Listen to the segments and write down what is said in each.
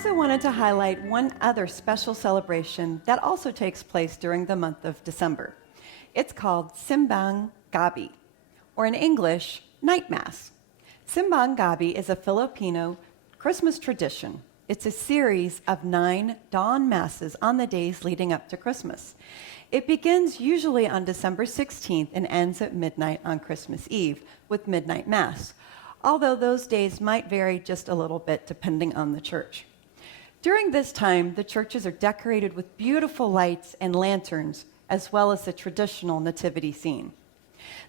also wanted to highlight one other special celebration that also takes place during the month of December. It's called Simbang Gabi, or in English, Night Mass. Simbang Gabi is a Filipino Christmas tradition. It's a series of 9 dawn masses on the days leading up to Christmas. It begins usually on December 16th and ends at midnight on Christmas Eve with midnight mass, although those days might vary just a little bit depending on the church. During this time, the churches are decorated with beautiful lights and lanterns, as well as the traditional nativity scene.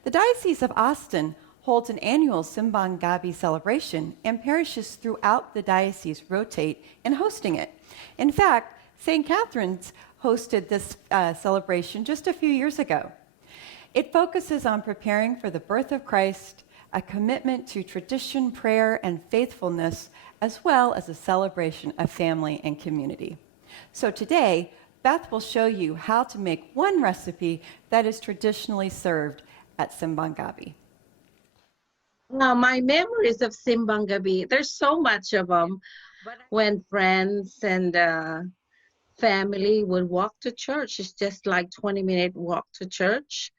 The Diocese of Austin holds an annual Simbang Gabi celebration, and parishes throughout the diocese rotate in hosting it. In fact, St. Catherine's hosted this celebration just a few years ago. It focuses on preparing for the birth of Christ, a commitment to tradition, prayer, and faithfulness, as well as a celebration of family and community. So today, Beth will show you how to make one recipe that is traditionally served at Simbang Gabi. My memories of Simbang Gabi, there's so much of them. When friends and family would walk to church, it's just like 20-minute walk to church.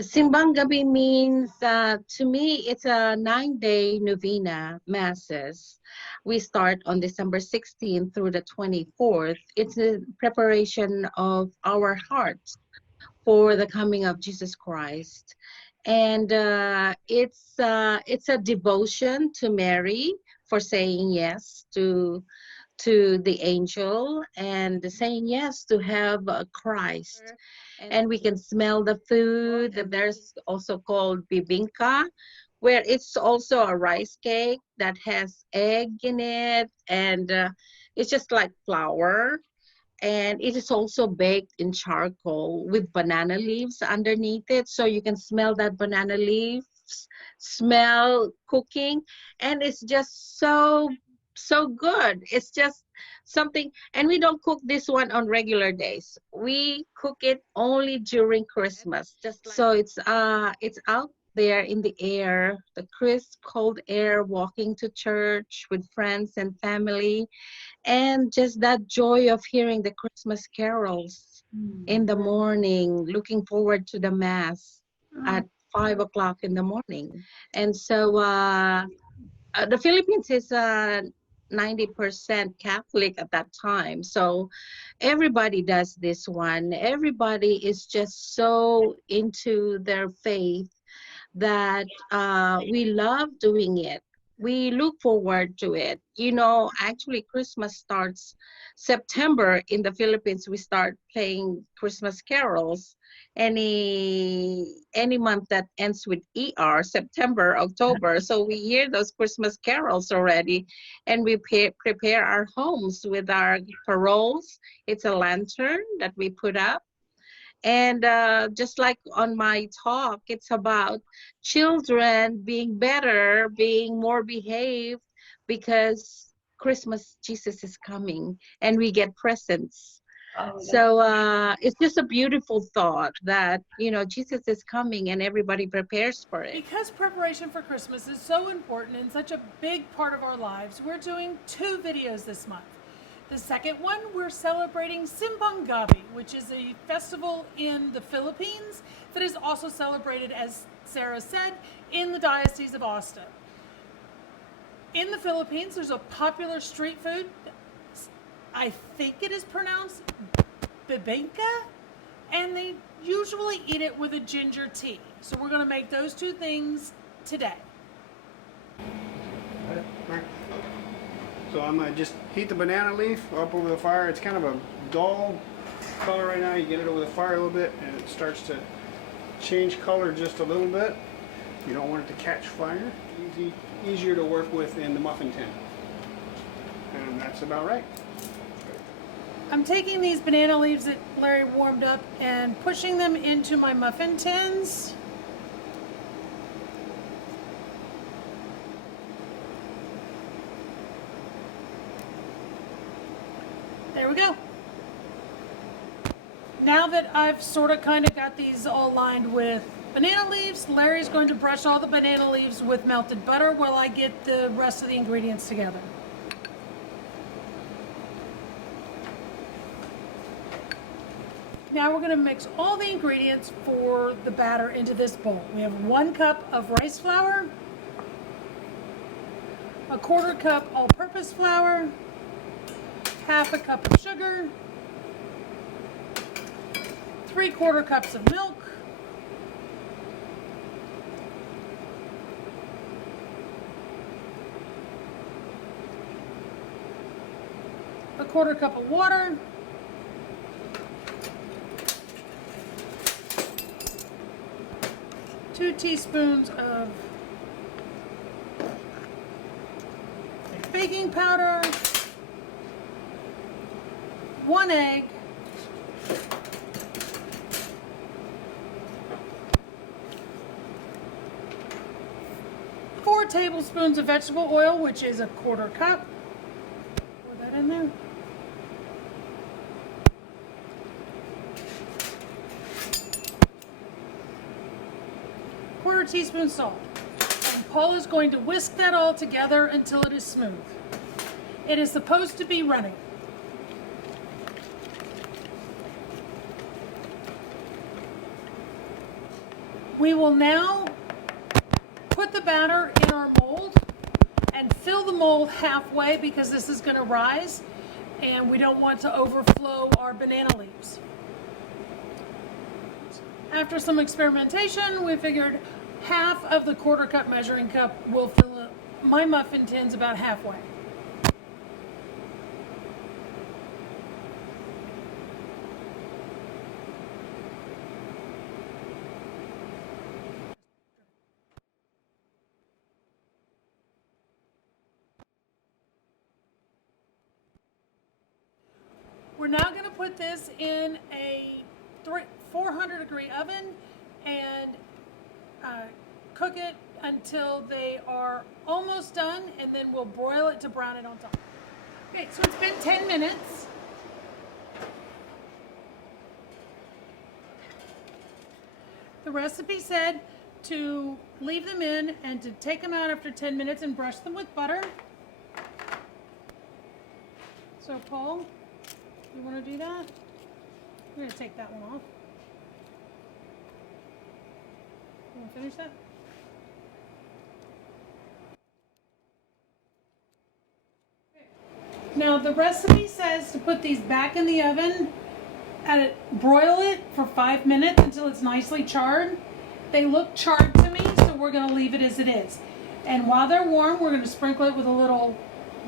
Simbang Gabi means, to me, it's a 9-day novena masses. We start on December 16th through the 24th. It's a preparation of our hearts for the coming of Jesus Christ. And it's a devotion to Mary for saying yes to the angel and saying yes to have Christ. And we can smell the food. There's also called bibingka, where it's also a rice cake that has egg in it, and it's just like flour. And it is also baked in charcoal with banana leaves underneath it, so you can smell that banana leaves, smell cooking, and it's just so good. It's just something. And we don't cook this one on regular days. We cook it only during Christmas. So it's out there in the air, the crisp cold air, walking to church with friends and family, and just that joy of hearing the Christmas carols in the morning, looking forward to the mass at 5 o'clock in the morning. And so the Philippines is 90% Catholic at that time. So everybody does this one. Everybody is just so into their faith that we love doing it. We look forward to it. You know, actually Christmas starts September in the Philippines. We start playing Christmas carols any month that ends with ER, September, October. So we hear those Christmas carols already, and we prepare our homes with our paroles. It's a lantern that we put up. And just like on my talk, it's about children being better, being more behaved, because Christmas, Jesus is coming, and we get presents. So it's just a beautiful thought that, you know, Jesus is coming and everybody prepares for it. Because preparation for Christmas is so important and such a big part of our lives, we're doing 2 videos this month. The second one, we're celebrating Simbang Gabi, which is a festival in the Philippines that is also celebrated, as Sarah said, in the Diocese of Austin. In the Philippines, there's a popular street food. I think it is pronounced bibingka, and they usually eat it with a ginger tea. So we're going to make those 2 things today. So I'm going to just heat the banana leaf up over the fire. It's kind of a dull color right now. You get it over the fire a little bit and it starts to change color just a little bit. You don't want it to catch fire. Easier to work with in the muffin tin. And that's about right. I'm taking these banana leaves that Larry warmed up and pushing them into my muffin tins. There we go. Now that I've sort of kind of got these all lined with banana leaves, Larry's going to brush all the banana leaves with melted butter while I get the rest of the ingredients together. Now we're going to mix all the ingredients for the batter into this bowl. We have 1 cup of rice flour, a 1/4 cup all-purpose flour, 1/2 cup of sugar, 3/4 cups of milk, 1/4 cup of water, 2 teaspoons of baking powder, 1 egg, 4 tablespoons of vegetable oil, which is a 1/4 cup. Pour that in there. Quarter teaspoon salt. And Paul is going to whisk that all together until it is smooth. It is supposed to be running. We will now put the batter in our mold and fill the mold halfway because this is going to rise and we don't want to overflow our banana leaves. After some experimentation, we figured half of the 1/4 cup measuring cup will fill my muffin tins about halfway. We're now going to put this in a 400-degree oven and cook it until they are almost done, and then we'll broil it to brown it on top. Okay, so it's been 10 minutes. The recipe said to leave them in and to take them out after 10 minutes and brush them with butter. So Paul, you want to do that? I'm going to take that one off. You want to finish that? Okay. Now the recipe says to put these back in the oven and broil it for 5 minutes until it's nicely charred. They look charred to me, so we're going to leave it as it is. And while they're warm, we're going to sprinkle it with a little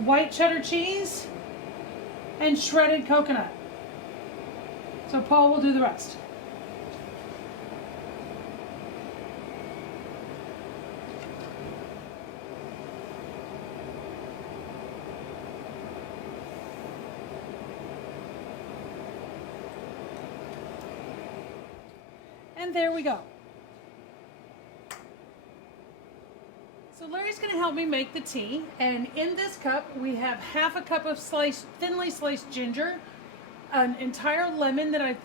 white cheddar cheese and shredded coconut. So Paul will do the rest. And there we go. So Larry's going to help me make the tea, and in this cup we have 1/2 cup of thinly sliced ginger, an entire lemon that I've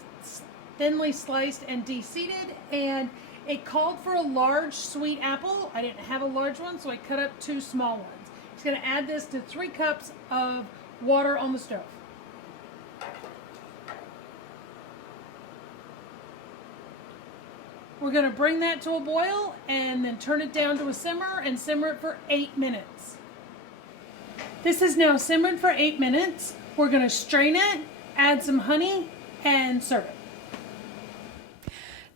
thinly sliced and de-seeded, and it called for a large sweet apple. I didn't have a large one, so I cut up 2 small ones. He's going to add this to 3 cups of water on the stove. We're going to bring that to a boil and then turn it down to a simmer and simmer it for 8 minutes. This is now simmered for 8 minutes. We're going to strain it, add some honey, and serve it.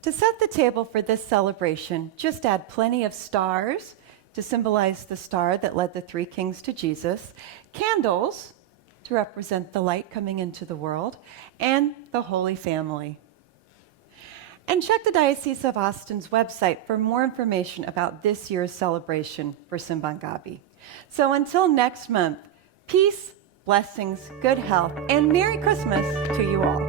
To set the table for this celebration, just add plenty of stars to symbolize the star that led the 3 kings to Jesus, candles to represent the light coming into the world, and the Holy Family. And check the Diocese of Austin's website for more information about this year's celebration for Simbang Gabi. So until next month, peace, blessings, good health, and Merry Christmas to you all.